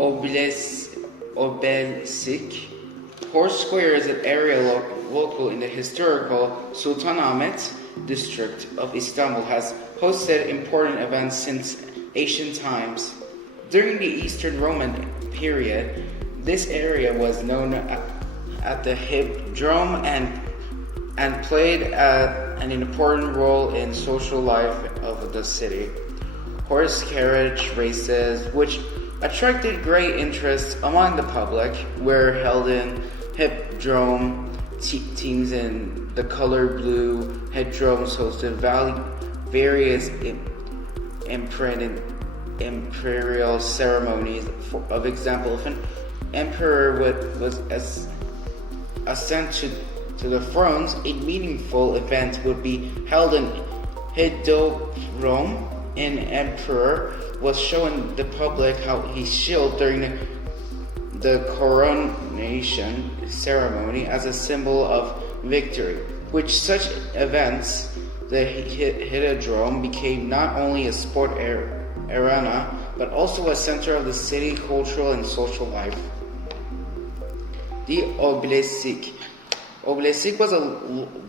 obelisk. Horse Square is an area local in the historical Sultanahmet district of Istanbul, has hosted important events since ancient times. During the Eastern Roman period, this area was known as the Hippodrome and played an important role in social life of the city. Horse carriage races, which attracted great interest among the public, were held in Hippodrome. Teams in the color blue hippodromes hosted various imperial ceremonies. For example, if an emperor was ascend to the throne, a meaningful event would be held in Hippodrome. An emperor was showing the public how his shield during the coronation ceremony as a symbol of victory. With such events, the Hippodrome became not only a sport arena, but also a center of the city cultural and social life. The obelisk. Obelisk was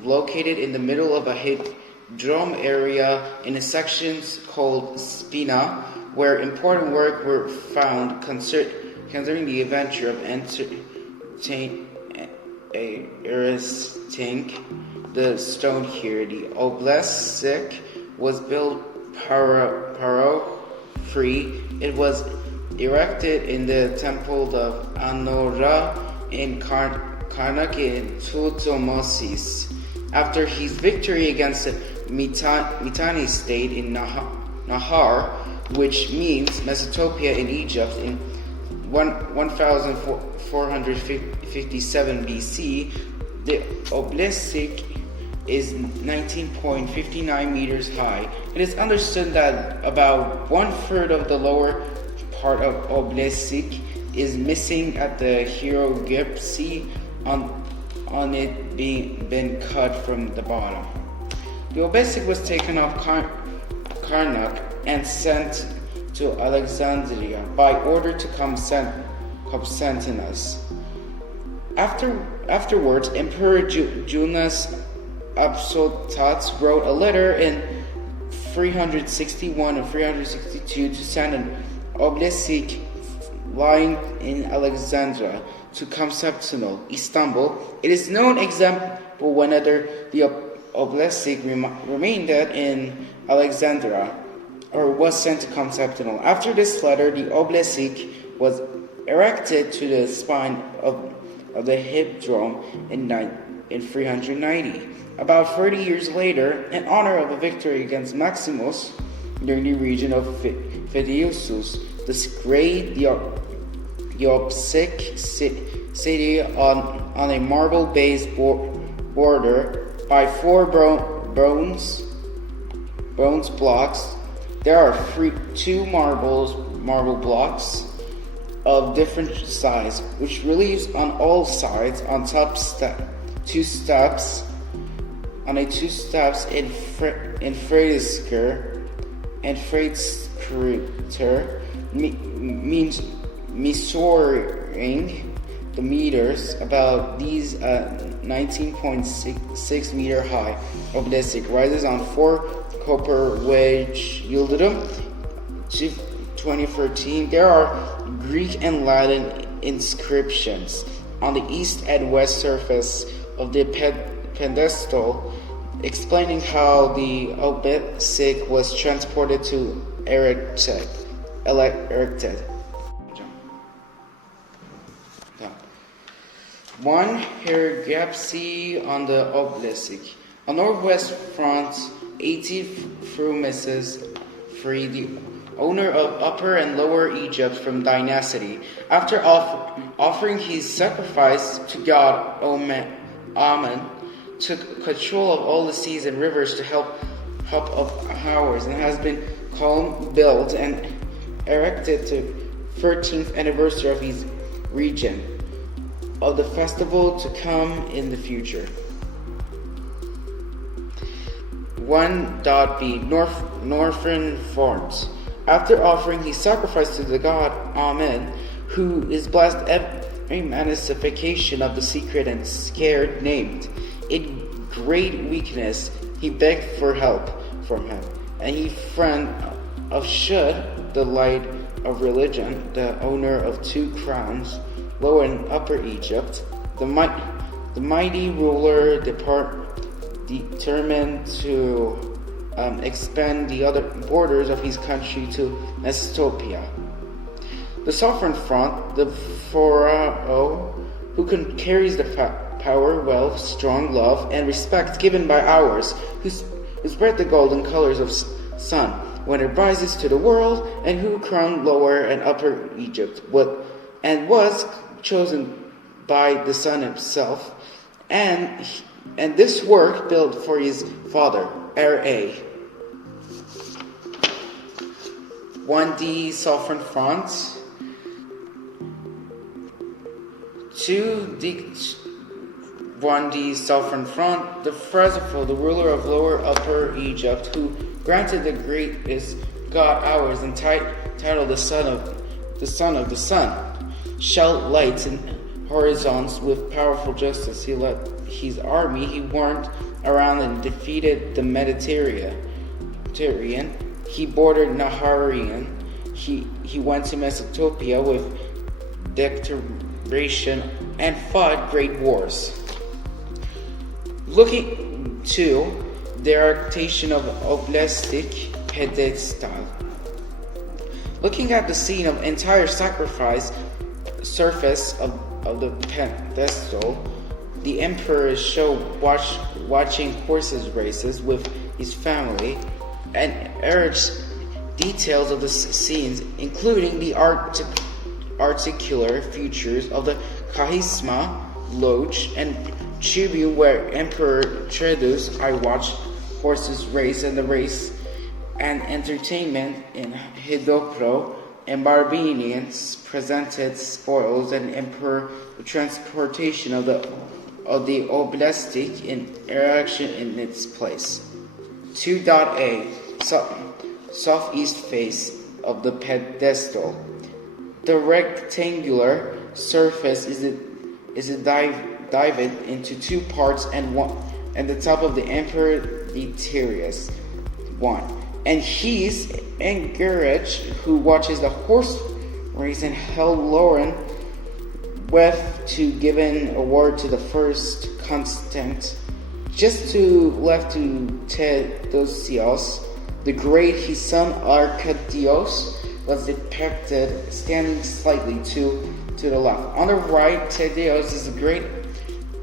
located in the middle of a Hippodrome area in a section called Spina, where important work were found concerning the adventure of erecting the stone here. The obelisk was built free. It was erected in the temple of Anora in Karnak in Tutmosis. After his victory against the Mitanni state in Nahar, which means Mesopotamia in Egypt, in 1457 BC, the obelisk is 19.59 meters high. It is understood that about 1/3 of the lower part of obelisk is missing at the hieroglyphs on it being been cut from the bottom. The obelisk was taken off Karnak and sent to Alexandria by order to Constantinus. Afterwards, Emperor Julius Absotas wrote a letter in 361 and 362 to send an obelisk lying in Alexandria to Constantinople, Istanbul. It is known example whether the obelisk remained in Alexandria or was sent to Constantinople. After this letter, the obelisk was erected to the spine of the Hippodrome in 390. About 30 years later, in honor of a victory against Maximus during the region of Fideusus, this great the obelisk city on a marble-based border by 4 bronze blocks. There are two marble blocks of different size, which relieves on all sides on top two steps in Freidskriter means measuring the meters. About these 19.6 meter high obelisk rises on 4 copper wedge yielded 2013. There are Greek and Latin inscriptions on the east and west surface of the pedestal, explaining how the obelisk was transported to erected. One hieroglyph on the obelisk. On northwest front, 80 through Mrs. Free, the owner of Upper and Lower Egypt from dynasty. After offering his sacrifice to God, Amen took control of all the seas and rivers to help of ours, and has been built and erected to 13th anniversary of his region of the festival to come in the future. 1.b Northern Forms. After offering his sacrifice to the god Amen, who is blessed every manifestation of the secret and scared named. In great weakness, he begged for help from him, and he friend of Shud, the light of religion, the owner of 2 crowns, Lower and Upper Egypt, the mighty ruler determined to expand the other borders of his country to Mesopotamia. The sovereign front, the pharaoh, who carries the power, wealth, strong love, and respect given by ours, who spread the golden colors of sun when it rises to the world, and who crowned Lower and Upper Egypt, and was chosen by the sun himself, and this work built for his father, R.A. 1D sovereign front, 1D sovereign front, the pharaoh, the ruler of Lower Upper Egypt, who granted the greatest God ours and titled the son of the sun, shall lighten horizons with powerful justice. He led his army, he warned around and defeated the Mediterranean. He bordered Naharian. He went to Mesopotamia with declaration and fought great wars. Looking to the erection of obelisk pedestal. Looking at the scene of entire sacrifice surface of the pedestal, the emperor is shown watching horses races with his family and urged details of the scenes, including the articular features of the charisma, lodge, and tribune where Emperor Tredus I watched horses race and the race and entertainment in Hidopro, and Barbarians presented spoils and emperor the transportation of the obelisk in erection in its place. 2.a Southeast face of the pedestal. The rectangular surface is divided into 2 parts, and the top of the emperor Dikilitash 1. And he's encouraged who watches the horse race and held Lauren with to given award to the first constant, just to left to Theodosius the Great. His son Arcadius was depicted standing slightly to the left. On the right, Thaddeus is the Great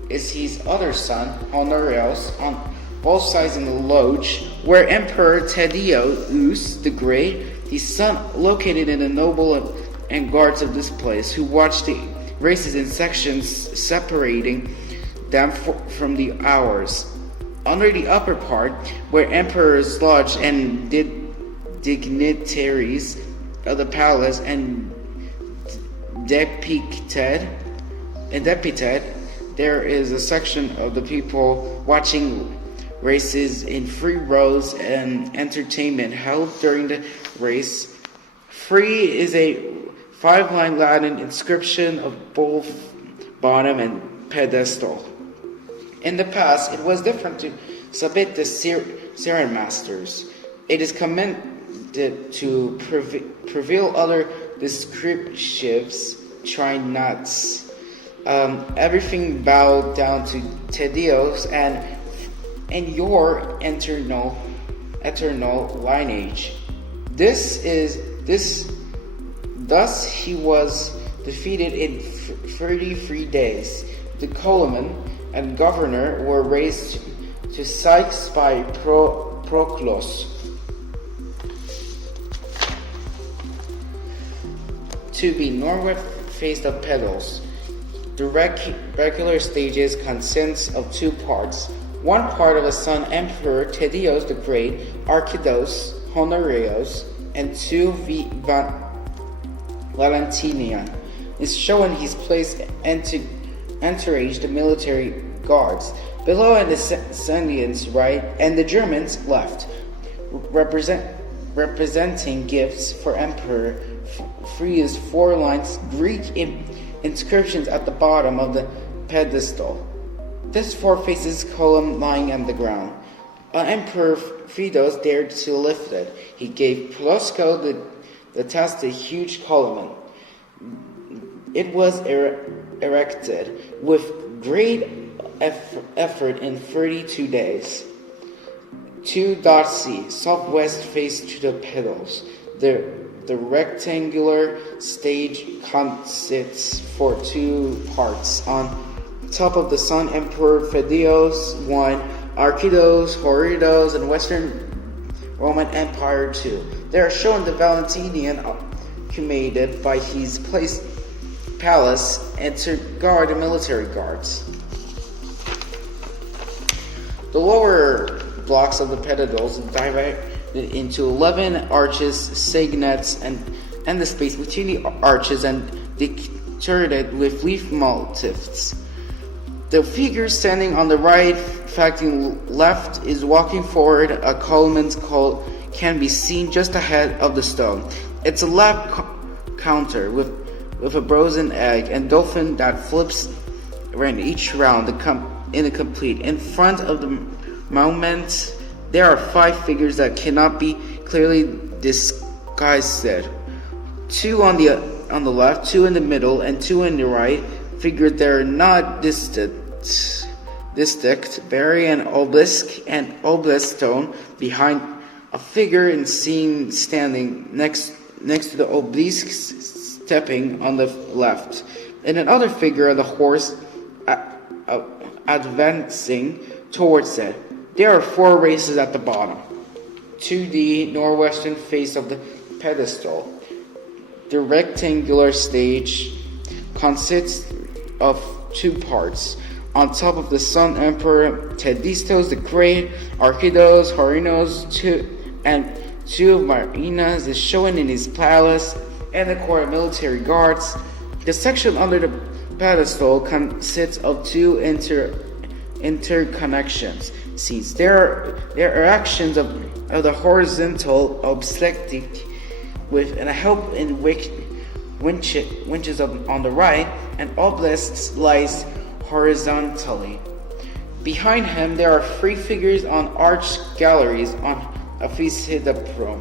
is his other son Honorius on both sides in the lodge, where Emperor Thaddeus the Great, his son, located in the noble and guards of this place, who watched the races in sections separating them from the hours. Under the upper part, where emperors lodged and dignitaries of the palace and depicted, there is a section of the people watching races in 3 rows and entertainment held during the race. 3 is a 5-line Latin inscription of both bottom and pedestal. In the past, it was different to submit the ceremony masters. It is commended to prevail other descriptions, try nuts. Everything bowed down to Thaddeus and your eternal lineage. Thus he was defeated in 33 days. The Coleman and governor were raised to Sykes by Proclus. To be northwest face of pedals. The regular stages consists of 2 parts. One part of the son Emperor Thaddeus the Great, Arcadius, Honorius, and 2 Valentinian is shown his place entourage the military guards. Below and the Scythians right and the Germans left, representing gifts for Emperor frieze 4 lines Greek inscriptions at the bottom of the pedestal. This 4 faces column lying on the ground. Emperor Fidos dared to lift it. He gave Plosco the task a huge column. It was erected with great effort in 32 days. 2.c southwest face to the pedals. The rectangular stage consists for 2 parts. On top of the sun, Emperor Fidios I, Archidos, Horridos, and Western Roman Empire II. They are shown the Valentinian accumulated by his palace and to guard the military guards. The lower blocks of the pedestals divided into 11 arches, sagnets, and the space between the arches and decorated with leaf motifs. The figure standing on the right, facing left, is walking forward. A column can be seen just ahead of the stone. It's a lap counter with a brazen egg and dolphin that flips around each round in a complete. In front of the monument, there are 5 figures that cannot be clearly disguised. 2 on the left, 2 in the middle, and 2 in the right. Figures that are not distinct, bury an obelisk stone behind a figure seen standing next to the obelisk, stepping on the left, and another figure on the horse advancing towards it. There are 4 races at the bottom. 2D northwestern face of the pedestal. The rectangular stage consists of 2 parts. On top of the sun, Emperor Tedistos the Great, Archidos, Horinos, and 2 of Marinas is shown in his palace and the court of military guards. The section under the pedestal consists of 2 interconnections. Seats. There are actions of the horizontal obelisk with a help in winches on the right, and obelisk lies horizontally. Behind him, there are 3 figures on arched galleries on a facade of Rome.